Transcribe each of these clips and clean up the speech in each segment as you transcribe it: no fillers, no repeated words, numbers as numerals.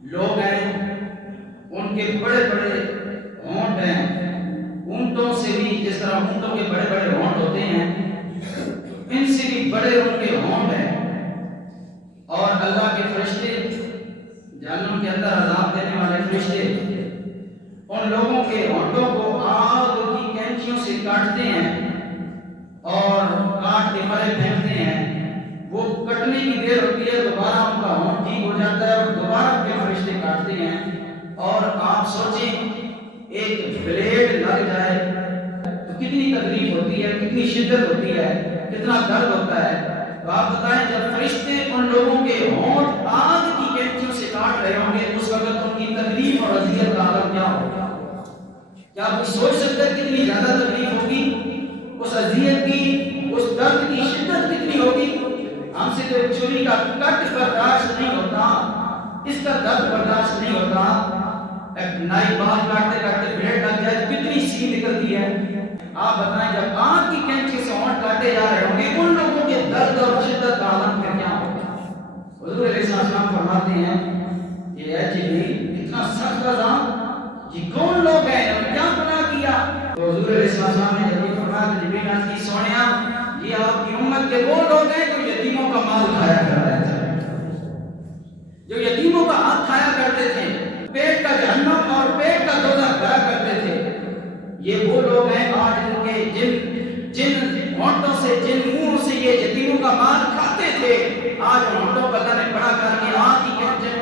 لوگ ہیں ان کے بڑے بڑے ہونٹ ہیں، اونٹوں سے بھی، جس طرح اونٹوں کے بڑے بڑے ہونٹ ہوتے ہیں ان سے بھی بڑے ان کے ہونٹ ہیں، اور اللہ کے فرشتے جہنم کے اندر عذاب دینے والے فرشتے ان لوگوں کے ہونٹوں کو آگ کی کینچیوں سے کاٹتے ہیں اور کاٹ کے مرے پھینکتے ہیں۔ وہ کٹنے کی دیر ہوتی ہے، دوبارہ ان کا ہونٹ ٹھیک ہو جاتا ہے اور دوبارہ کے فرشتے کاٹتے ہیں، اور آپ سوچیں ایک بلیڈ لگ جائے تو کتنی تکلیف ہوتی ہے، کتنی شدت ہوتی ہے، کتنا درد ہوتا ہے۔ تو آپ بتائیں جب فرشتے ان لوگوں کے ہونٹ آگ کی کینچیوں سے کاٹ رہے ہوں گے اس وقت ان کی تکلیف اور اذیت کا عالم کیا ہوگا؟ کیا آپ سوچ سکتے ہیں کتنی زیادہ تکلیف ہوگی، اس اذیت کی، اس درد کی شدت کتنی ہوگی؟ ہم سے تو چوری کا کٹ برداشت نہیں ہوتا، اس کا درد برداشت نہیں ہوتا۔ ایک نائی بال کاٹتے کاٹتے بلیڈ لگ جائے تو کتنی سی نکلتی ہے۔ آپ بتائیں جب آگ کی کینچی سے ہونٹ کاٹے جا رہے ہوں گے ان لوگوں کے درد اور شدت کا عالم پھر کیا ہوگا؟ حضور علیہ السلام فرماتے ہیں کہ اے جبریل اتنا سخت عذاب، یہ کون لوگ ہیں اور کیا گناہ کیا؟ تو حضور علیہ السلام نے جب فرمایا تو جبریل نے کی سونیا یہ آپ کی امت کے وہ لوگ ہیں جو یتیموں کا مال کھایا کر رہے تھے، جو یتیموں کا ہاتھ کھایا کرتے تھے، پیٹ کا جہنم اور پیٹ کا دوزخ بھرا کرتے تھے۔ یہ وہ لوگ ہیں آج ان کے جن ہونٹوں سے، جن منہوں سے یہ یتیموں کا مال کھاتے تھے، آج ہونٹوں کو اللہ نے بڑا کر کے آگ کی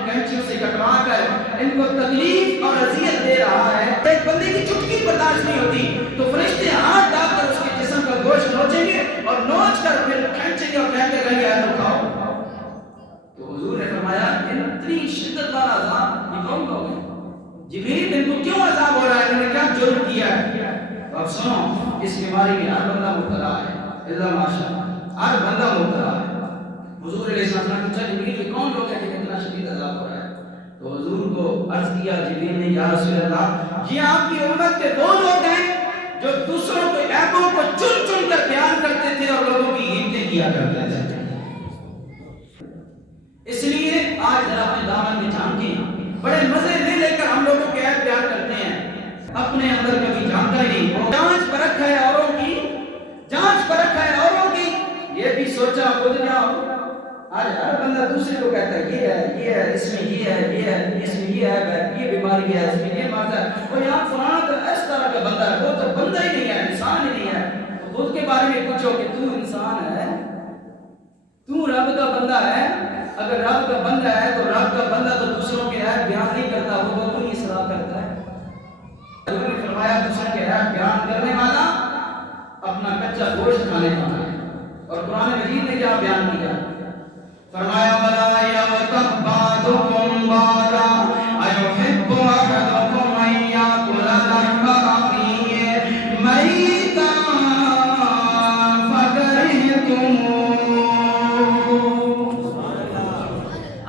کینچیوں سے کٹوا کر ان کو تکلیف اور اذیت دے رہا ہے۔ ایک بندے کی چٹکی برداشت نہیں ہوتی تو فرشتے ہاتھ ڈال کر اس کے جسم کا گوشت نوچیں گے اور نوچ کر پھر کھینچیں گے اور کہتے رہیں گے تو کھاؤ۔ تو حضور نے فرمایا اتنی شدت والا عذاب یہ کون لوگ ہیں؟ جبریل ان کو کیوں عذاب ہو رہا ہے، انہوں نے کیا جرم کیا ہے؟ اب سنو اس بیماری میں ہر بندہ مبتلا ہے، اللہ ماشاء ہر بندہ مبتلا ہے۔ حضور علیہ السلام نے پوچھا جبریل یہ کون لوگ ہیں کہ اتنا شدید عذاب ہو رہا ہے؟ تو حضور کو عرض کیا جبریل نے یا رسول اللہ یہ آپ کی امت کے وہ لوگ ہیں جو دوسروں کے عیبوں کو چن چن کر بیان کرتے تھے اور لوگوں کی غیبتیں کیا کرتے تھے۔ اس لیے آج ذرا اپنے دامن میں جھانکیں، بڑے مزے لے لے کر ہم لوگوں کے عیب بیان کرتے ہیں، اپنے اندر کبھی جھانکا ہی نہیں۔ جانچ پرکھ ہے اوروں کی، جانچ پرکھ ہے اوروں کی، یہ بھی سوچا خود جاؤ۔ آج ہر بندہ دوسرے کو کہتا ہے یہ ہے اس میں یہ ہے، یہ ہے اس میں یہ ہے، یہ بیماری ہے، اس میں یہ مرض ہے، اور یہاں فلاں تو اس طرح کا بندہ ہے، وہ تو بندہ ہی نہیں ہے، انسان ہی نہیں ہے۔ تو خود کے بارے میں پوچھو کہ تو انسان ہے، تو رب کا بندہ ہے؟ اگر رب کا بندہ ہے تو رب کا بندہ تو دوسروں کے عیب بیان نہیں کرتا، وہ تو اپنی اصلاح کرتا ہے۔ حضور نے فرمایا دوسروں کے عیب بیان کرنے والا اپنا کچا گوشت کھانے والا ہے۔ اور قرآن مجید نے کیا بیان کیا؟ فرمایا وَلَا يَغْتَبْ بَعْضُكُمْ بَعْضًا أَيُحِبُّ أَحَدُكُمْ أَن يَأْكُلَ لَحْمَ أَخِيهِ مَيْتًا فَكَرِهْتُمُوهُ۔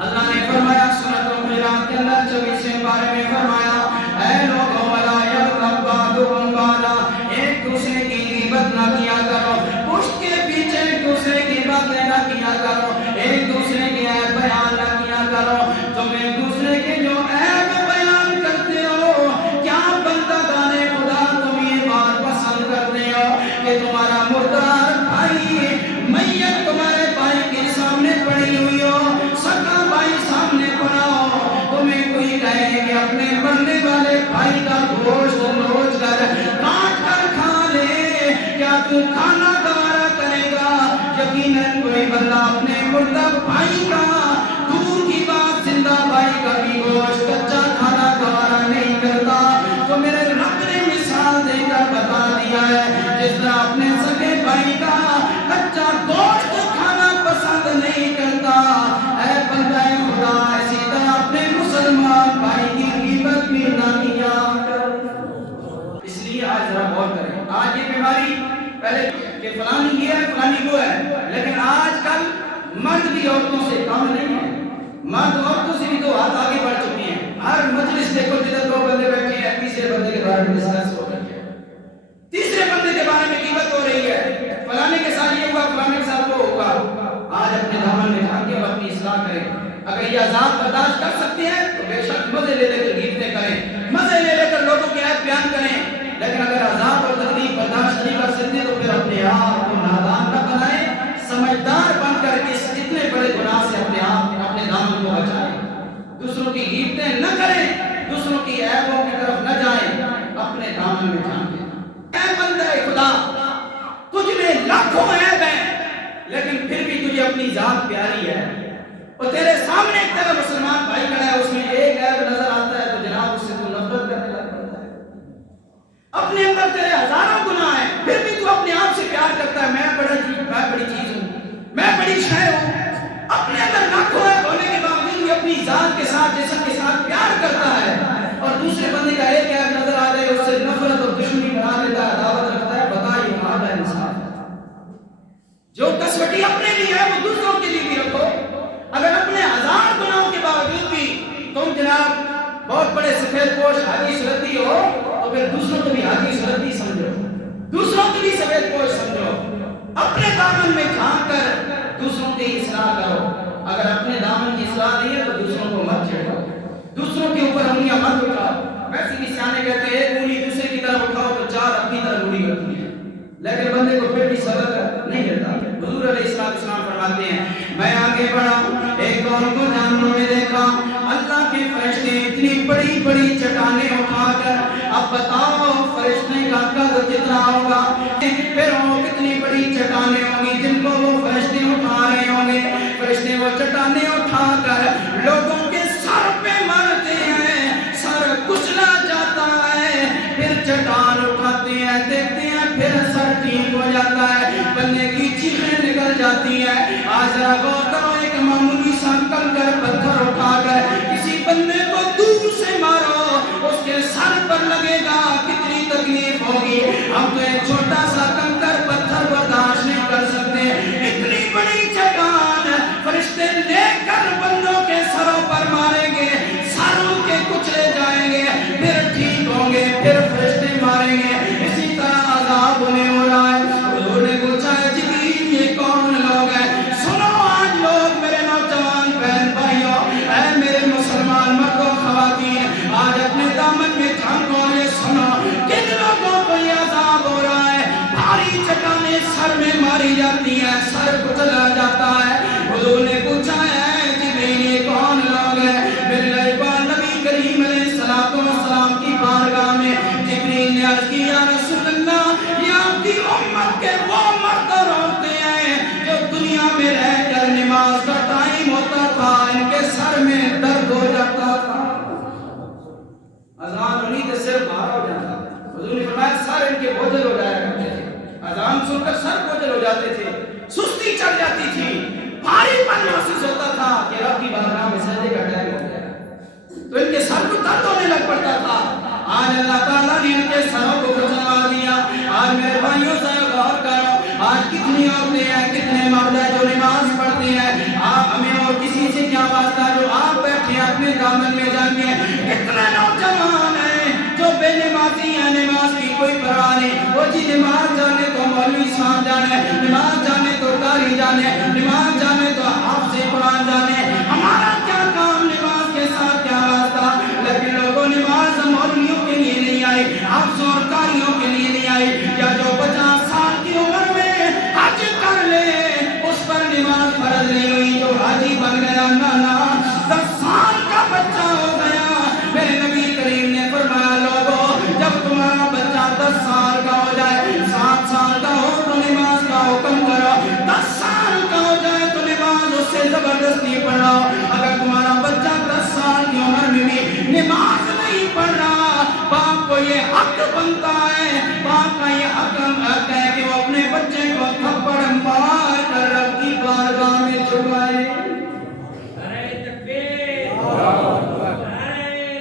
اللہ نے فرمایا سورۃ الحجرات کے اندر 24ویں پارے میں فرمایا اے لوگوں وَلَا يَغْتَبْ بَعْضُكُمْ بَعْضًا، ایک دوسرے کی غیبت نہ کیا کرو، پشت کے پیچھے ایک دوسرے کی باتیں نہ کیا کرو، ایک دوسرے کے عیب بیان نہ کیا کرو۔ تم ایک دوسرے کے جو عیب بیان کرتے ہو، کیا بندگان خدا تم یہ بات پسند کرتے ہو کہ تمہارا مردار بھائی، میت تمہارے بھائی کے سامنے پڑی ہوئی ہو، سگا بھائی سامنے پڑا ہو، تمہیں کوئی کہے کہ اپنے مرنے والے بھائی کا گوشت نوچ کر کاٹ کر کھا لے، کیا تو کھانا گوارا کرے گا؟ یقیناً کوئی بندہ اپنے مردہ بھائی کا، دور کی بات زندہ بھائی کا بھی گوشت کچا کھانا گوارا نہیں کرتا۔ تو میرے رب نے مثال دے کر بتا دیا ہے جس طرح اپنے سگے بھائی کا کچا گوشت کھانا پسند نہیں کرتا، اے بندہ خدا اسی طرح اپنے مسلمان بھائی کی غیبت بھی نہ کیا کر۔ اس لیے آج ذرا غور کریں، آج یہ بیماری پہلے کہ فلانی یہ ہے فلانی وہ ہے، لیکن آج کل مرد بھی عورتوں سے کم نہیں ہے، مرد عورتوں سے بھی تو ہاتھ آگے بڑھ چکے ہیں۔ ہر مجلس دیکھو جدھر دو بندے بیٹھے ہیں، تیسرے بندے کے بارے میں ڈسکس ہو رہی ہے، تیسرے بندے کے بارے میں غیبت ہو رہی ہے، فلانے کے ساتھ یہ ہوا، فلانے کے ساتھ وہ ہوگا۔ آج اپنے دامن میں جھانکیں اور اپنی اصلاح کریں۔ اگر یہ عذاب برداشت کر سکتے ہیں تو بے اپنی ذات پیاری ہے، اور تیرے سامنے ایک تیرا مسلمان بھائی کھڑا ہے، اس میں ایک عیب نظر آتا ہے تو جناب اس سے تو نفرت کرنے لگ پڑتا ہے۔ اپنے اندر تیرے ہزاروں گناہ ہیں، پھر بھی تو اپنے آپ سے پیار کرتا ہے، میں بڑی چیز ہوں، میں بڑی شے ہوں۔ اپنے اندر لاکھوں عیب ہونے کے باوجود بھی اپنی ذات کے ساتھ، جسم کے ساتھ پیار کرتا ہے، اور دوسرے بندے کا ایک عیب نظر آ جائے اس سے نفرت اور دشمنی بنا دیتا ہے، عداوت رکھتا ہے۔ بتا یہ کہاں کا انصاف ہے؟ جو کسوٹی اپنے لیے ہے وہ دوسروں کے لیے بھی رکھو۔ اگر اپنے ہزار گناہوں کے باوجود بھی تم جناب بہت بڑے سفید پوش حاجی سرتی ہو تو پھر دوسروں کو بھی حاجی سرتی سمجھو، دوسروں کو بھی سفید پوش سمجھو۔ اپنے دامن میں جھانک کر دوسروں کی اصلاح کرو۔ اگر اپنے دامن کی اصلاح نہیں ہے تو دوسروں کو مت چھیڑو، دوسروں کے اوپر انگلیاں مت اٹھاؤ۔ ویسے بھی سیانے کہتے ہیں ایک انگلی دوسرے کی طرف اٹھاؤ تو چار اپنی طرف انگلی کرتی ہے، لیکن بندے کو پھر بھی صبر نہیں ملتا۔ حضور علیہ السلام فرماتے ہیں میں آگے بڑھا، ایک قوم کو جہنم میں دیکھا، اللہ کے فرشتے اتنی بڑی بڑی چٹانیں اٹھا کر، اب بتاؤ فرشتے کا قد کتنا ہوگا، پھر وہ کتنی بڑی چٹانیں ہوں گی جن کو وہ فرشتے اٹھا رہے ہوں گے۔ فرشتے وہ چٹانیں اٹھا کر لوگوں کے سر پہ مارتے ہیں، سر کچلا جاتا ہے، پھر چٹان اٹھاتے ہیں، دیکھتے ہیں پھر سر ٹھیک ہو جاتا ہے، بندے کی چیخیں نکل جاتی ہیں۔ آج ذرا غور کرو، ایک معمولی سا کنکر پتھر اٹھا کر کسی بندے کو دور سے مارو، اس کے سر پر لگے گا کتنی تکلیف ہوگی۔ ہم تو ایک چھوٹا سا کنکر پتھر برداشت نہیں کر سکتے، اتنی بڑی چٹان فرشتے لے کر بندوں کے سروں پر ماریں گے، سروں کے کچلے جائیں گے، پھر ٹھیک ہوں گے، پھر فرشتے ماریں گے۔ اسی طرح عذاب ہونے ہو رہا ہے۔ حضور نے پوچھا ہے جبریل یہ کون لوگ ہیں؟ سنو آج لوگ میرے نوجوان بہن بھائیوں، اے میرے مسلمان مردوں خواتین، آج اپنے دامن میں جھانکو، یہ سنو کن لوگوں کو یہ عذاب ہو رہا ہے۔ بھاری چٹانیں سر میں ماری جاتی ہیں، سر کچلا جاتا ہے۔ حضور نے پوچھا ہے جبریل یہ کون لوگ ہیں؟ میرے لائبان نبی کریم علیہ السلام کی بارگاہ میں جبریل نے عرض کی یا رسول اللہ، یہ آپ کی امت کے وہ مرد اور عورتیں ہیں جو دنیا میں رہ کر نماز کا ٹائم ہوتا تھا ان کے سر میں درد ہو جاتا تھا، اذان ہونی تو سر بھارا ہو جاتا۔ حضور نے فرمایا سر ان کے بوجھل ہو جایا کرتے تھے، اذان سن کر سر بوجھل ہو جاتے تھے، سستی چڑھ جاتی تھی، بھاری پن محسوس ہوتا تھا کہ رب کی بارگاہ میں سجدے کا ٹائم ہو گیا، تو ان کے سر کو درد ہونے لگ پڑتا تھا۔ آج اللہ تعالیٰ نے ان کے سروں کو کچلوا دیا۔ آج میرے بھائیوں سے غور کرو، آج کتنی عورتیں ہیں، کتنے مرد ہیں جو نماز پڑھتے ہیں، آپ ہمیں اور کسی سے کیا واسطہ جو آپ بیٹھے ہیں اپنے دامن میں جان کے، کتنے نوجوان ہیں جو بے نمازی ہیں، نماز کی کوئی پرواہ نہیں، وہ جی نماز جانے تو مولوی صاحب جانے، نماز جانے تو قاری جانے، نماز جانے تو حافظ قرآن جانے، ہمارا کیا کام نماز کے ساتھ کیا واسطہ؟ لیکن لوگوں نماز مولویوں کے لیے نہیں آئی، حافظ اور قاریوں کے لیے نہیں آئی۔ کیا جو 50 سال کی عمر میں حج کر لے اس پر نماز فرض نہیں ہوئی؟ جو حاجی بن گیا نانا 10 سال کا بچہ ہو گیا، میرے نبی کریم نے فرمایا لوگوں جب تمہارا بچہ 10 سال کا ہو جائے، 7 سال کا ہو تو نماز کا حکم کرو، 10 سال کا ہو جائے تو نماز اس سے زبردستی پڑھاؤ۔ اگر تمہارا بچہ 10 سال کی عمر میں بھی نماز نہیں پڑھ رہا، باپ کو یہ حق بنتا ہے، باپ کا یہ حق ہے کہ وہ اپنے بچے کو تھپڑ مار کر رب کی بارگاہ میں جھکائے۔ نعرہ تکبیر، نعرہ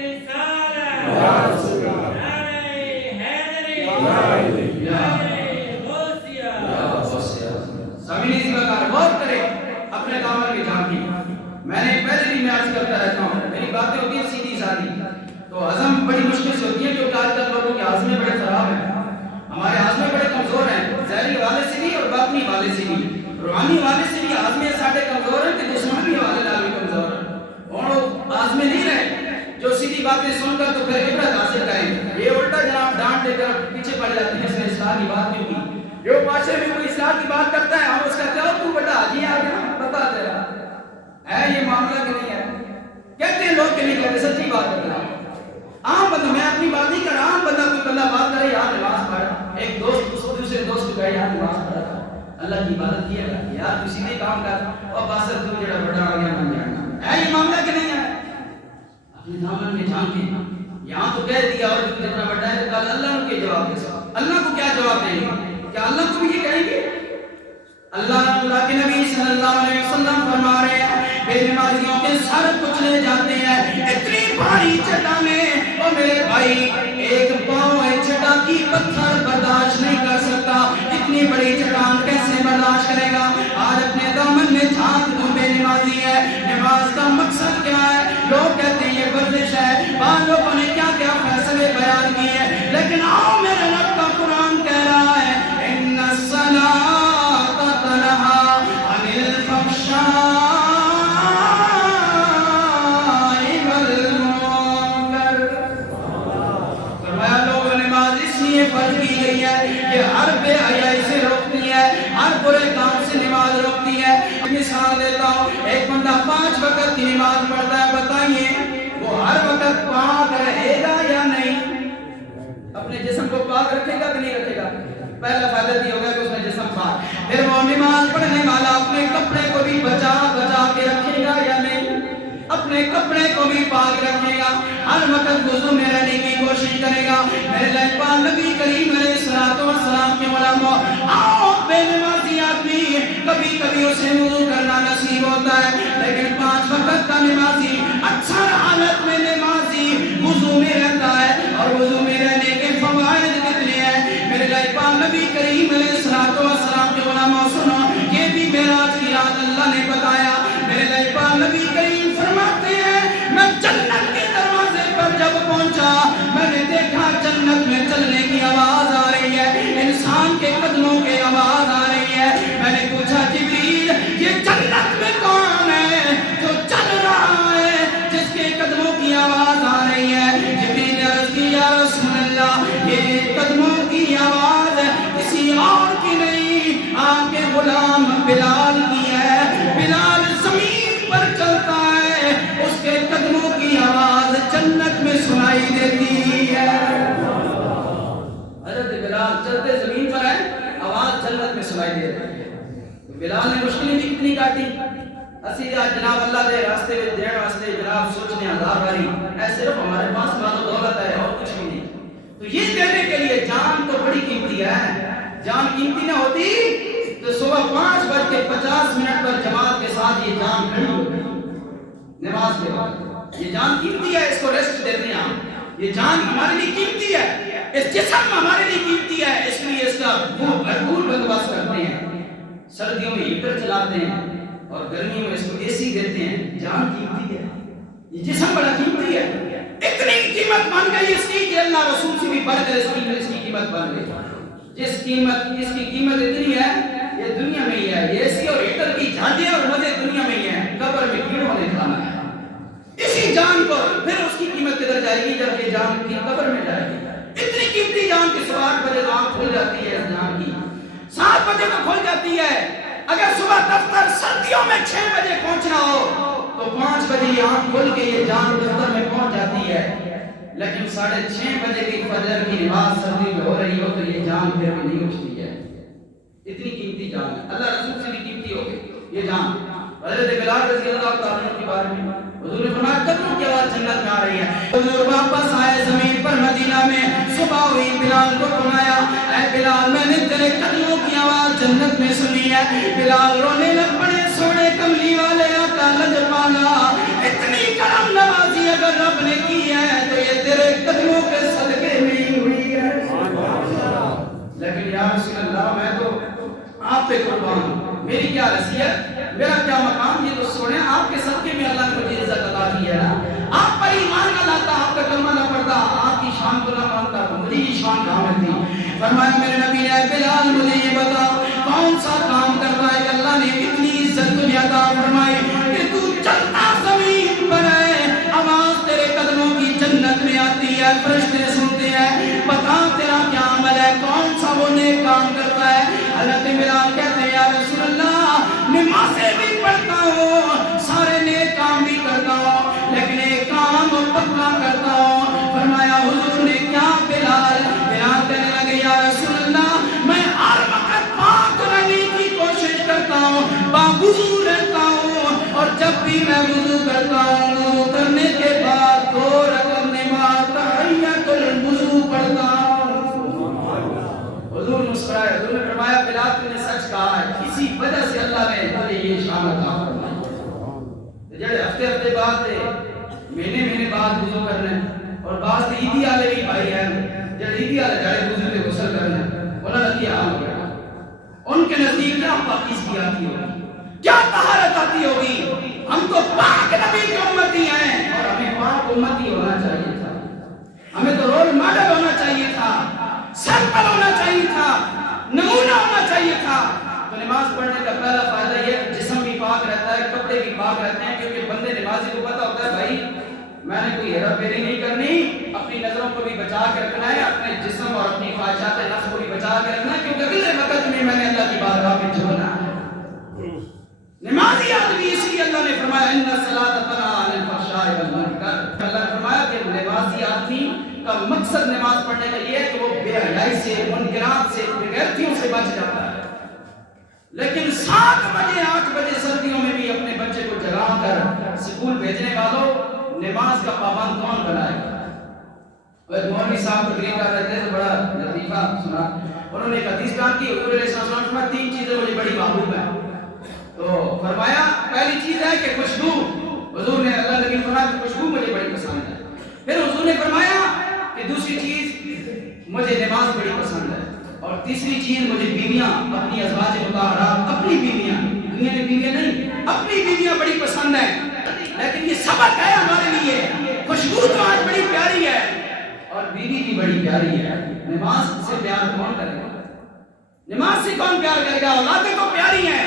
رسالت، نعرہ حیدری، نعرہ غوثیہ۔ سامعین اس کا غور کریں، اپنے دامن میں جھانکیں۔ میں نے پہلے بھی عرض کرتا رہتا ہوں، میری باتیں ہوتی ہیں سیدھی سادھی، تو ہضم بڑی مشکل سے ہوتی ہے کیونکہ آج تک لوگوں کے ہاضمے بڑے خراب ہیں، ہمارے ہاضمے بڑے کمزور ہیں، ظاہری حوالے سے بھی اور باطنی حوالے سے بھی، روحانی حوالے سے بھی ہاضمے ساڈے کمزور ہیں کہ جسمانی حوالے نال بھی کمزور ہیں۔ اور ہاضمے نہیں رہے جو سیدھی باتیں سن کر تو پھر عبرت حاصل کریں، یہ الٹا جناب ڈانٹ دے کر پیچھے پڑ جاتے ہیں، اس نے اصلاح کی بات نہیں کی۔ جو معاشرے میں کوئی اصلاح کی بات کرتا ہے ہم اس کا کہو تو بیٹا حاجی آ گیا بتا تیرا ہے یہ معاملہ کہ نہیں ہے، کہتے ہیں لوگ کہ نہیں کہتے، سچی بات بتلا۔ عام بندہ، میں اپنی بات نہیں کر رہا، عام بندہ کوئی بندہ بات کرے یار نماز پڑھ، ایک دوست دوسرے دوست کو کہے یار نماز پڑھا، اللہ کی عبادت کیا گا یار تو سیدھے کام کر اور باسر تو جڑا بڑا آ گیا بن جانا ہے یہ معاملہ کہ نہیں ہے اپنے دامن میں جھانک کے یہاں تو کہہ دیا اور تو جتنا بڑا ہے تو کل اللہ کو کیا جواب دے سکتا اللہ کو کیا جواب دیں گے کیا اللہ کو بھی یہ کہیں گے اللہ کے نبی صلی اللہ علیہ وسلم فرما رہے ہیں بے نمازیوں کے سر کچلے جاتے ہیں اتنی بھاری چٹانیں اور میرے بھائی ایک پاؤں ایک چٹا کی پتھر برداشت نہیں کر سکتا اتنی بڑی چٹان کیسے برداشت کرے گا آج اپنے دامن میں جھانک دو بے نمازی ہے نماز کا مقصد کیا ہے لوگ کہتے ہیں یہ ورزش ہے بعض لوگوں نے کیا کیا فیصلے بیان کیے ہیں لیکن آؤ میرے رب کا قرآن کہہ رہا ہے ان الصلاۃ تنہی عن الفحشاء والمنکر فرمایا لوگوں نماز اس لیے فرض کی گئی ہے کہ ہر بے حیائی سے روکتی ہے ہر برے کام سے نماز روکتی ہے مثال دیتا ہوں ایک بندہ 5 وقت کی نماز پڑھتا ہے بتائیے وہ ہر وقت پاک رہے گا یا نہیں اپنے جسم کو پاک رکھے گا کہ نہیں رکھے گا پہلا فائدہ یہ ہوگا کہ اس میں جسم پاک پھر وہ نماز پڑھنے والا اپنے کپڑے کو بھی بچا کے رکھے گا یا نہیں اپنے کپڑے کو بھی پاک رکھے گا ہر وقت وضو میں رہنے کی کوشش کرے گا میرے لائق نبی کریم علیہ الصلوۃ والسلام کے علماء آؤ بے نمازی آدمی کبھی کبھی اسے وضو کرنا نصیب ہوتا ہے لیکن 5 وقت کا نمازی اکثر حالت میں نمازی وضو میں رہتا ہے اور وضو میں رہنے کے فوائد کتنے ہیں میرے لائق نبی کریم علیہ الصلوۃ والسلام کے علماء سنو یہ بھی معراج کی رات اللہ نے بتایا میرے لائق نبی کریم فرماتے ہیں میں جنت کے دروازے پر جب پہنچا میں نے دیکھا جنت میں چلنے کی آواز آ رہی ہے انسان کے قدموں کی آواز آ رہی ہے میں نے پوچھا جبریل یہ جنت میں کون ہے جو چل رہا ہے جس کے قدموں کی آواز آ رہی ہے جبریل نے عرض کی یا رسول اللہ یہ قدموں کی آواز کسی اور کی نہیں آپ کے غلام بلال کی ہے بلال زمین پر چلتا ہے اس کے قدموں کی آواز جنت میں سنائی دیتی ہے حضرت بلال چلتے زمین پر ہے آواز جنت میں سنائی دے رہی ہے بلال نے مشکلیں بھی کتنی کاٹی اسی آج جناب اللہ دے راستے میں دین واسطے جناب سوچنے ہزار باری اے صرف ہمارے پاس مال و دولت ہے اور کچھ بھی نہیں تو یہ دینے کے لیے جان تو بڑی قیمتی ہے جان قیمتی نہ ہوتی تو صبح 5:50 پر جماعت کے ساتھ یہ جان کھڑی ہوتی نماز کے بعد یہ جان قیمتی ہے اس کو ریسٹ دیتے ہیں ہم یہ جان ہمارے لیے قیمتی ہے اس جسم ہمارے لیے قیمتی ہے اس لیے اس کا بھرپور بندوبست کرتے ہیں سردیوں میں ہیٹر چلاتے ہیں اور گرمیوں میں اس کو اے سی دیتے ہیں جان قیمتی ہے یہ جسم بڑا قیمتی ہے اتنی قیمت بن گئی اس کی کہ اللہ رسول سے بھی بڑھ کر اس کی قیمت بن گئی اس کی قیمت اتنی ہے یہ دنیا میں ہی ہے یہ اے سی اور ہیٹر کی جھاڑیاں اور مزے دنیا میں ہی ہیں قبر میں کیڑوں نے کھانا ہے اسی جان کو پھر اس کی قیمت کدھر جائے گی جب یہ جان کی قبر میں جائے گی اتنی قیمتی جان کہ 8 بجے تو آنکھ کھل جاتی ہے اس جان کی 7 بجے تو کھل جاتی ہے اگر صبح دفتر سردیوں میں 6 بجے پہنچنا ہو تو 5 بجے یہ آنکھ کھل کے یہ جان دفتر میں پہنچ جاتی ہے لیکن 6:30 بجے کی فجر کی نماز سردی میں ہو رہی ہو تو یہ جان پھر بھی نہیں اٹھتی ہے اتنی قیمتی جان ہے اللہ رسول سے بھی قیمتی ہو گئی یہ جان حضرت بلال رضی اللہ تعالیٰ عنہ کے بارے میں حضور نے فرمایا قدموں کی آواز جنت میں آ رہی ہے حضور واپس آئے زمین پر مدینہ میں صبح ہوئی بلال کو بلایا اے بلال میں نے تیرے قدموں کی آواز جنت میں سنی ہے بلال رونے لگ پڑے سونے کملی والے آقا لجپالا اتنی کرم نوازی اگر رب نے کی ہے تو یہ تیرے قدموں کے صدقے میں ہی ہوئی ہے لیکن یا رسول اللہ میں تو آپ پہ قربان ہوں میری کیا حیثیت میرا کیا مقام یہ تو سونے آپ کے صدقے میں اللہ نے مجھے عزت عطا کی ہے نا آپ پر ایمان نہ لاتا آپ کا کلمہ نہ پڑھتا آپ کی شان کو نہ مانتا تو مجھے یہ شان کہاں ملتی فرمایا میرے نبی نے بلال مجھے یہ بتا کون سا کام کرتا ہے کہ اللہ نے اتنی عزت تجھے عطا فرمائی کہ تو چلتا زمین پر ہے آواز تیرے قدموں کی جنت میں آتی ہے فرشتے سنتے ہیں بتا تیرا کیا عمل ہے کون سا وہ نیک کام کرتا ہے حضرت بلال کہتے ہیں یا رسول اللہ نمازیں بھی پڑھتا ہوں سارے نیک کام بھی کرتا ہوں لیکن ایک کام پکا کرتا ہوں فرمایا حضور نے کیا بلال کہنے لگے یا رسول اللہ میں ہر وضو رہتا ہوں اور جب بھی میں وضو کرتا ہوں وضو کرنے کے بعد 2 رکعت نماز تحیۃ الوضو پڑھتا ہوں. حضور مسکرائے. حضور نے فرمایا بلال تم نے سچ کہا ہے, اسی وجہ سے اللہ نے تجھے یہ شان عطا فرمائی. جڑے ہفتے بعد تھے مہینے بعد وضو کرنا اور بعض عیدی والے بھی بھائی ہیں جڑے عیدی والے جڑے وضو سے غسل کرنا انہاں دا کیا حال ہوگا. ان کے نزدیک کیا پاکیزگی آتی ہوگی, کیا طہارت آتی ہوگی. ہم تو پاک نبی کی امتی ہیں اور ہمیں پاک امتی ہونا چاہیے تھا. ہمیں تو رول ماڈل ہونا چاہیے تھا, سیمپل ہونا چاہیے تھا, نمونہ ہونا چاہیے تھا. تو نماز پڑھنے کا پہلا فائدہ یہ ہے جسم بھی پاک رہتا ہے, کپڑے بھی پاک رہتے ہیں, کیونکہ بندے نمازی کو پتا ہوتا ہے بھائی میں نے کوئی ہیرا پھیری نہیں کرنی, اپنی نظروں کو بھی بچا کے رکھنا ہے, اپنے جسم اور اپنی خواہشات نفس کو بھی بچا کے رکھنا ہے, کیونکہ اگلے وقت میں نے اللہ کی بارگاہ میں جھکنا ہے. نمازی آدمی اس لیے اللہ نے فرمایا ان الصلاۃ تنہی عن الفحشاء والمنکر. اللہ نے فرمایا کہ نمازی آدمی کا مقصد نماز پڑھنے کا یہ ہے کہ وہ بے حیائی سے, منکرات سے, بغیرتیوں سے بچ جاتا ہے. لیکن 7 بجے 8 بجے سردیوں میں بھی اپنے بچے کو جگا کر اسکول بھیجنے والوں نماز کا پابند کون بنائے گا؟ ایک مولوی صاحب تقریر کر رہے تھے تو بڑا لطیفہ سنا. انہوں نے ایک حدیث بیان کی, حضور علیہ السلام نے فرمایا 3 چیزیں مجھے بڑی محبوب ہیں. تو فرمایا پہلی چیز ہے کہ خوشبو. حضور نے اللہ نبی فرمایا کہ خوشبو مجھے بڑی پسند ہے. پھر حضور نے فرمایا کہ دوسری چیز مجھے نماز بڑی پسند ہے, اور تیسری چیز مجھے بیویاں, اپنی ازواج مطہرات, اپنی بیویاں, دنیا کی بیویاں نہیں, اپنی بیویاں بڑی پسند ہیں. لیکن یہ سبق ہے ہمارے لیے, خوشبو تو آج بڑی پیاری ہے اور بیوی بھی بڑی پیاری ہے. نماز سے پیار کون کرے گا؟ نماز سے کون پیار کرے گا؟ اولادیں تو پیاری ہیں,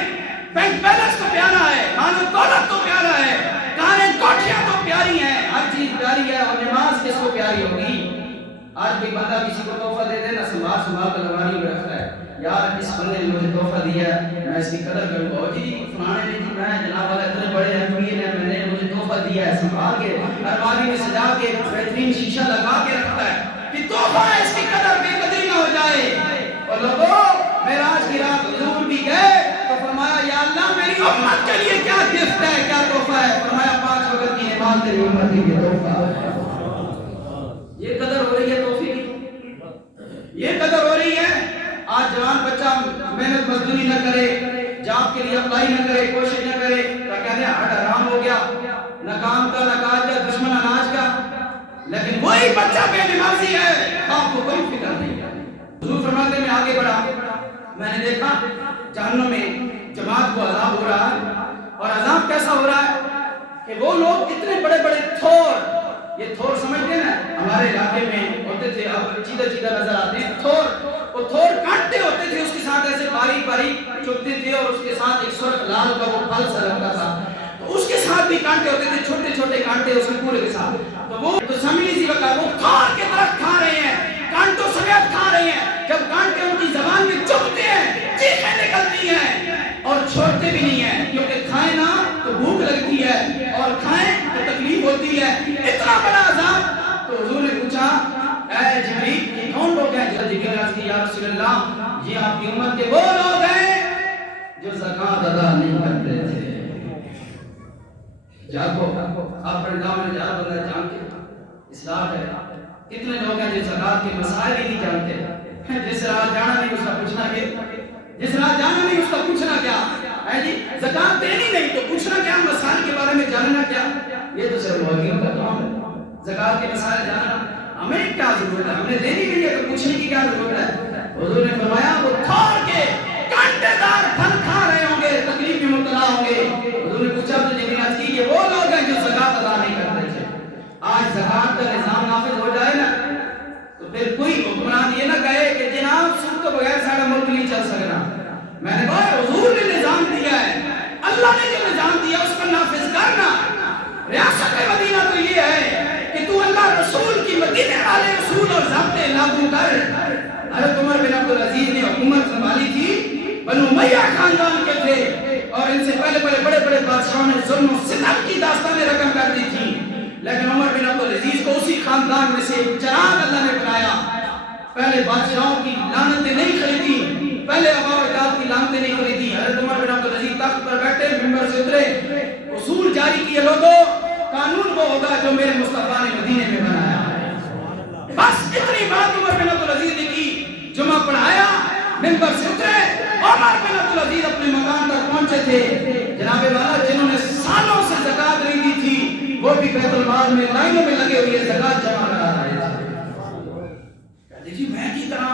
بینک بیلنس تو پیارا ہے, مال و دولت تو پیارا ہے, کاریں کوٹھیاں تو پیاری ہیں, ہر چیز پیاری ہے, اور نماز کس کو پیاری ہوگی؟ آج کوئی بندہ کسی کو تحفہ دے دے نا, سنبھال کر لواری میں رکھتا ہے, یار اس بندے نے مجھے تحفہ دیا ہے میں اس کی قدر کروں گا. جی فلانے نے جی میں جناب والا اتنے بڑے امیر ہیں, میں نے مجھے تحفہ دیا ہے, سنبھال کے الماری میں سجا کے بہترین شیشہ لگا کے رکھتا ہے کہ تحفہ ہے, اس کی قدر بے قدری نہ ہو جائے. اور لوگوں معراج کی رات حضور بھی گئے تو فرمایا یا اللہ میری امت کے لیے کیا گفٹ ہے, کیا تحفہ ہے؟ فرمایا 5 وقت کی نماز تیری امت کے لیے تحفہ ہے. یہ قدر ہو رہی ہے توفیق کی, یہ قدر ہو رہی ہے. آج جوان بچہ محنت مزدوری نہ کرے, جاب کے لیے اپلائی نہ کرے, کوشش نہ کرے, تو کہتے ہیں ہٹ حرام ہو گیا, نہ کام کا نہ کاج کا, دشمن اناج کا. لیکن وہی بچہ بے نمازی ہے, آپ کو کوئی فکر نہیں ہے. حضور فرماتے میں آگے بڑھا, میں نے دیکھا جہنم میں جماعت کو عذاب ہو رہا ہے, اور عذاب کیسا ہو رہا ہے کہ وہ لوگ اتنے بڑے بڑے تھور, یہ تھور سمجھتے ہیں نا ہمارے علاقے میں ہوتے تھے, اب چیدہ نظر آتے ہیں تھور, وہ تھور کانٹتے ہوتے تھے, اس کے ساتھ ایسے باریک باریک چپتے تھے, اور اس کے ساتھ ایک سرخ لال کا وہ پھل سا لگتا تھا, تو اس کے ساتھ بھی کانٹے ہوتے تھے, چھوٹے چھوٹے کانٹے اس کے پورے کے ساتھ. تو وہ تو سمجھ سی وقت وہ تھور کے درخت کھا رہے ہیں, کانٹوں سمیت کھا رہے ہیں. جب کانٹے ان کی زبان میں چبھتے ہیں چیخیں نکلتی ہیں, اور چھوڑتے بھی نہیں ہیں, کیونکہ کھائیں نا تو بھوک لگتی ہے, اور کھائیں تو تکلیف ہوتی ہے. اتنا بڑا عذاب. تو حضور نے پوچھا اے جبریل یہ کون لوگ ہیں؟ جبریل عرض کی یا رسول اللہ یہ آپ کی امت کے وہ لوگ ہیں جو زکات ادا نہیں کرتے تھے. جاگو, اپنے گاؤں میں جا بندہ جانتے اصلاح ہے. کتنے لوگ ہیں جو زکات کے مسائل ہی نہیں جانتے, جس راہ جانا نہیں اس کا پوچھنا کیا, جس راہ جانا نہیں اس کا پوچھنا کیا ہے جی, زکات دینی نہیں تو پوچھنا کیا, مسائل کے بارے میں جاننا کیا. یہ تو صرف مولویوں کا کام ہے, زکات کے مسائل جاننا. ہمیں کیا ضرورت ہے, ہم نے دینی نہیں ہے تو پوچھنے کی کیا ضرورت ہے. حضور نے فرمایا وہ تھور کے کانٹے دار پھل کھا رہے ہوں گے, تکلیف میں مبتلا ہوں گے. حضور نے پوچھا تو جنہاں کی یہ وہ لوگ ہیں جو زکات ادا نہیں کرتے تھے. آج زکات کا نظام نافذ ہو جائے نا تو پھر کوئی حکمران یہ نہ کہے کہ جناب سود تو بغیر سارا ملک نہیں چل سکنا. میں نے کہا حضور نے نظام دیا ہے, اللہ نے جو نظام دیا اس پر نافذ کرنا. ریاست مدینہ تو یہ ہے کہ تو اللہ رسول کی مدینے والے اصول اور ضابطے لاگو کر. حضرت عمر بن عبد العزیز نے حکومت سنبھالی تھی, بنو امیہ خاندان کے تھے, اور ان سے پہلے بڑے بڑے بادشاہوں نے ظلم و ستم کی داستانیں رقم کر دی تھی. لیکن عمر بن عبد العزیز کو اسی خاندان میں سے چراغ اللہ نے بنایا. پہلے بادشاہوں کی لعنتیں نہیں خریدی, پہلے آباء و اجداد کی لانتیں نہیں خریدی. حضرت عمر بن عبدالعزیز تخت پر بیٹھے, منبر سے اترے, اصول جاری کیے, لوگوں قانون وہ ہوگا جو میرے مصطفیٰ نے مدینے میں بنایا ہے. بس اتنی بات عمر بن عبدالعزیز نے کی. جمعہ پڑھایا, منبر سے اترے, عمر بن عبدالعزیز اپنے مکان تک پہنچے تھے. جناب والا جنہوں نے سالوں سے زکات نہیں دی تھی وہ بھی بیت المال میں لائنوں میں لگے ہوئے زکات جمع کرا رہے تھے. کہتے جی میں کی طرح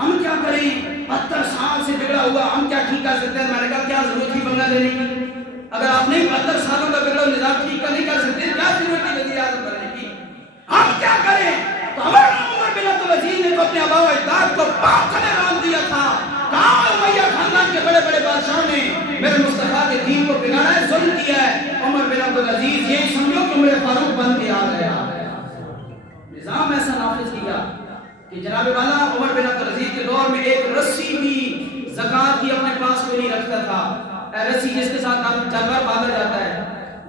ہم کیا کریں, 72 سال سے بگڑا ہوا, ہم کیا ٹھیک کر سکتے ہیں؟ میں نے کہا کیا ضرورت تھی بنگلہ لینے کی؟ اگر آپ نے 72 سالوں کا بگڑا نظام ٹھیک کا نہیں کر سکتے, کیا ضرورت تھی وزیر اعظم بننے کی؟ ہم کیا کریں؟ تو عمر بن عبدالعزیز نے تو اپنے آباء و اجداد کو پاک کرنے ران دیا تھا. کہاں امیہ خاندان کے بڑے بڑے بادشاہوں نے میرے مصطفیٰ کے دین کو بگاڑا ہے, ظلم کیا ہے. عمر بن عبدالعزیز یہ سمجھو کہ عمر فاروق بن کے آ گیا. نظام ایسا نافذ کیا کہ جناب والا عمر بن عبدالعزیز کے دور میں ایک رسی بھی زکات کی اپنے پاس کوئی نہیں رکھتا تھا. رسی جس کے ساتھ جانور باندھا جاتا ہے.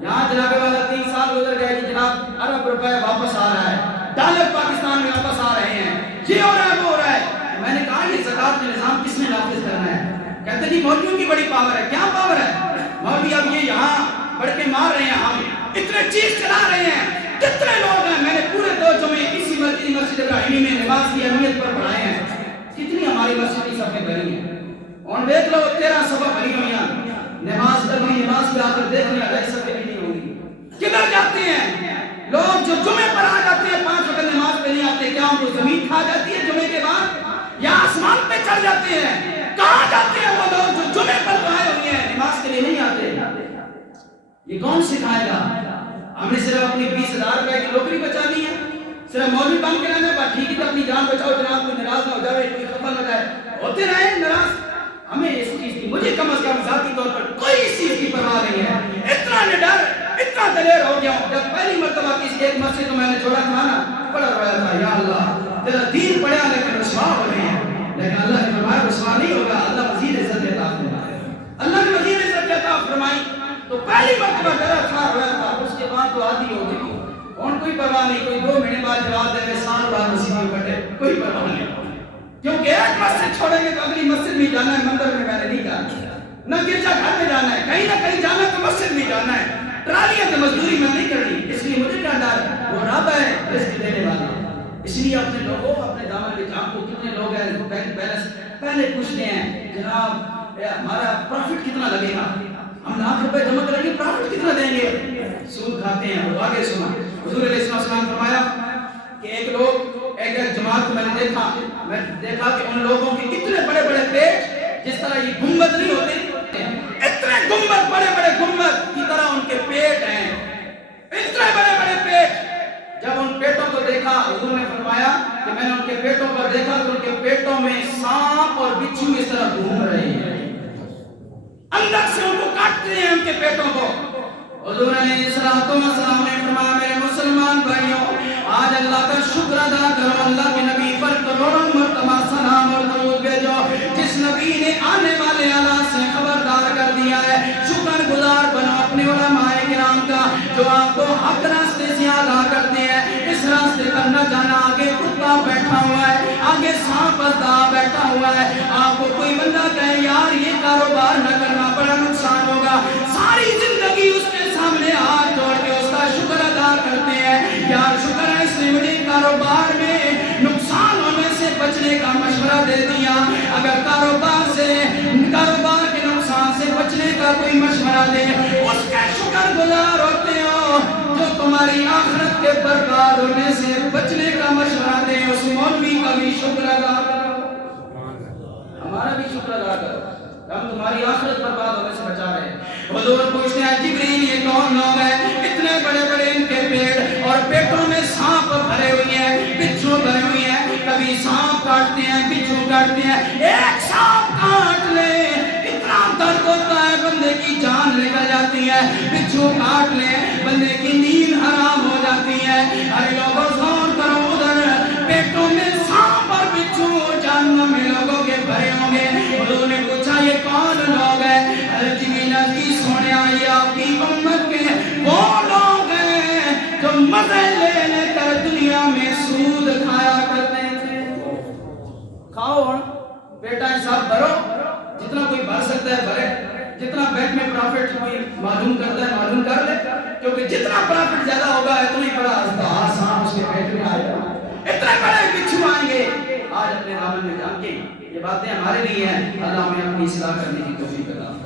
یہاں جناب والا 3 سال گزر گئے کہ جناب ارب روپے واپس آ رہا ہے, ڈالر پاکستان میں واپس آ رہے ہیں, یہ ہو رہا ہے وہ ہو رہا ہے. میں نے کہا یہ زکات کا نظام کس نے نافذ کرنا ہے؟ کہتے جی مولویوں کی بڑی پاور ہے. کیا پاور ہے؟ مولوی اب یہ یہاں بڑھ کے مار رہے ہیں, ہم اتنے چیز چلا رہے ہیں, کتنے لوگ ہیں. میں نے پورے 2 جمعے اسی مسجد ابراہیمی میں نماز کی اہمیت پر پڑھائے ہیں. کتنی ہماری مسجد کی صفیں بھری ہیں, اور دیکھ لو 13 صفیں بھری ہوئی ہیں. نماز اگلی نماز پہ آ کر دیکھ لیں 2.5 صفیں بھی نہیں ہوگی. کدھر جاتے ہیں لوگ جو جمعے پر آ جاتے ہیں, 5 وقت نماز پہ نہیں آتے؟ کیا ان کو زمین کھا جاتی ہے جمعے کے بعد, یا آسمان پہ چڑھ جاتے ہیں؟ کہاں جاتے ہیں وہ لوگ جو جمعے پر آئے ہوئے ہیں, نماز کے لیے نہیں آتے؟ یہ کون سکھائے گا؟ ہم نے صرف اپنی 20,000 روپے کی نوکری بچانی ہے, صرف مولوی بن کے رہنا ہے. ٹھیک ہے اپنی جان بچاؤ جناب, کوئی ناراض نہ ہو جائے, کوئی خفا نہ جائے, ہوتے رہے ناراض. ہمیں اس چیز کی, مجھے کم از کم ذاتی طور پر کوئی اس چیز کی پرواہ نہیں ہے. اتنا نڈر, اتنا دلیر ہو گیا ہوں. جب پہلی مرتبہ کسی ایک مسجد کو میں نے چھوڑا تھا نا, بڑا رویا تھا, یا اللہ تیرا دین پڑھا لیکن رسوا ہو رہے ہیں. لیکن اللہ نے فرمایا رسوا نہیں ہوگا, اللہ مزید عزت عطا فرمائے. اللہ نے مزید عزت عطا فرمائی. تو پہلی مرتبہ ڈرا تھا, رویا تھا. اس کے بعد تو عادی ہو گئی, اور کوئی پرواہ نہیں. کوئی 2 مہینے بعد جواب دے, میں سال بعد مسجد میں بیٹھے, کوئی پرواہ نہیں. کیونکہ ایک مسجد چھوڑیں گے تو اگلی مسجد میں جانا ہے. مندر میں میں نے نہیں جانا, نہ گرجا گھر میں جانا ہے, کہیں نہ کہیں جانا ہے تو مسجد میں جانا ہے. ٹرالیاں کی مزدوری میں نہیں کرنی. اس لیے مجھے کیا ڈر, وہ رب ہے رزق دینے والا. اس لیے اپنے لوگوں, اپنے دامن کے جان کو, کتنے لوگ ہیں بینک بیلنس پہلے پوچھتے ہیں جناب ہمارا پروفٹ کتنا لگے گا, ہم لاکھ روپے جمع کریں گے, پروفٹ کتنا دیں گے؟ سود کھاتے ہیں. وہ آگے سنا, حضور علیہ السلام فرمایا کہ ایک جماعت کو میں نے دیکھا کہ ان لوگوں کے اتنے بڑے بڑے پیٹ, جس طرح یہ گنبد نہیں ہوتے, اتنے گنبد, بڑے بڑے گنبد کی طرح ان کے پیٹ ہیں, اتنے بڑے بڑے پیٹ. جب ان پیٹوں کو دیکھا, حضور نے فرمایا کہ میں نے ان کے پیٹوں پر دیکھا کہ ان کے پیٹوں میں سانپ اور بچھو اس طرح گھوم رہے ہیں, اندر سے ان کو کاٹتے ہیں ان کے پیٹوں کو. حضور علیہ السلام نے فرمایا میرے مسلمان بھائیوں, آج اللہ کا شکر ادا کرو, اللہ کے نبی پر کروڑوں مرتبہ سلام اور درود بھیجو, جس نبی نے آنے والے حالات سے خبردار کر دیا ہے. شکر گزار بنو اپنے علماء کرام کا, جو آپ کو حق راستے سے آگاہ کرتے ہیں. اس راستے پر نہ جانا, آگے کتا بیٹھا ہوا ہے, آگے سانپ بیٹھا ہوا ہے. آپ کو کوئی بندہ کہے یار یہ کاروبار نہ کرنا, بڑا نقصان ہوگا, ساری زندگی اس کے سامنے ہاتھ جوڑ کے اس کا شکر ادا کرتے ہیں, یار شکر ہے اس نے مجھے کاروبار میں نقصان ہونے سے بچنے کا مشورہ دے دیا. اگر کاروبار کے نقصان سے بچنے کا کوئی مشورہ دے, اس کے شکر گزار ہوتے ہو. جو تمہاری آخرت کے برباد ہونے سے بچنے کا مشورہ دے, اس مولوی کا بھی شکر ادا کرو, ہمارا بھی شکر ادا کرو, ہم تمہاری آخرت برباد ہونے سے بچا رہے ہیں. حضور پوچھتے ہیں جبریل یہ کون لوگ ہیں, اتنے بڑے بڑے ان کے پیٹ, اور پیٹوں میں سانپ بھرے ہوئے ہیں, بچھو بھرے ہوئے ہیں. کبھی سانپ کاٹتے ہیں, بچھو کاٹتے ہیں. ایک سانپ کاٹ لے کتنا درد ہوتا ہے, بندے کی جان نکل جاتی ہے. بچھو کاٹ لے بندے کی نیند حرام ہو جاتی ہے. ارے لوگوں غور کرو, ادھر پیٹوں میں سانپ اور بچھو جہنم میں لوگوں کے بھرے ہوں گے. حضور نے پوچھا یہ کون لوگ ہیں؟ حضرت جبریل کی سونے آئی آپ کی امت کے وہ لوگ ہیں جو مزے لے لے کر دنیا میں سود کھایا کرتے تھے. کھاؤ, بیٹا حساب بھرو, جتنا کوئی بھر سکتا ہے بھرے، جتنا بینک میں پرافٹ کوئی معلوم کرتا ہے معلوم کر لے، کیونکہ جتنا پرافٹ زیادہ ہوگا اتنا بڑا آسان اس کے بینک میں آئے گا، اتنے بڑے بچھو آئیں گے۔ آج اپنے دامن میں جان کے یہ باتیں ہمارے لیے ہیں، اللہ ہمیں اپنی اصلاح کرنے کی توفیق عطا فرمائے۔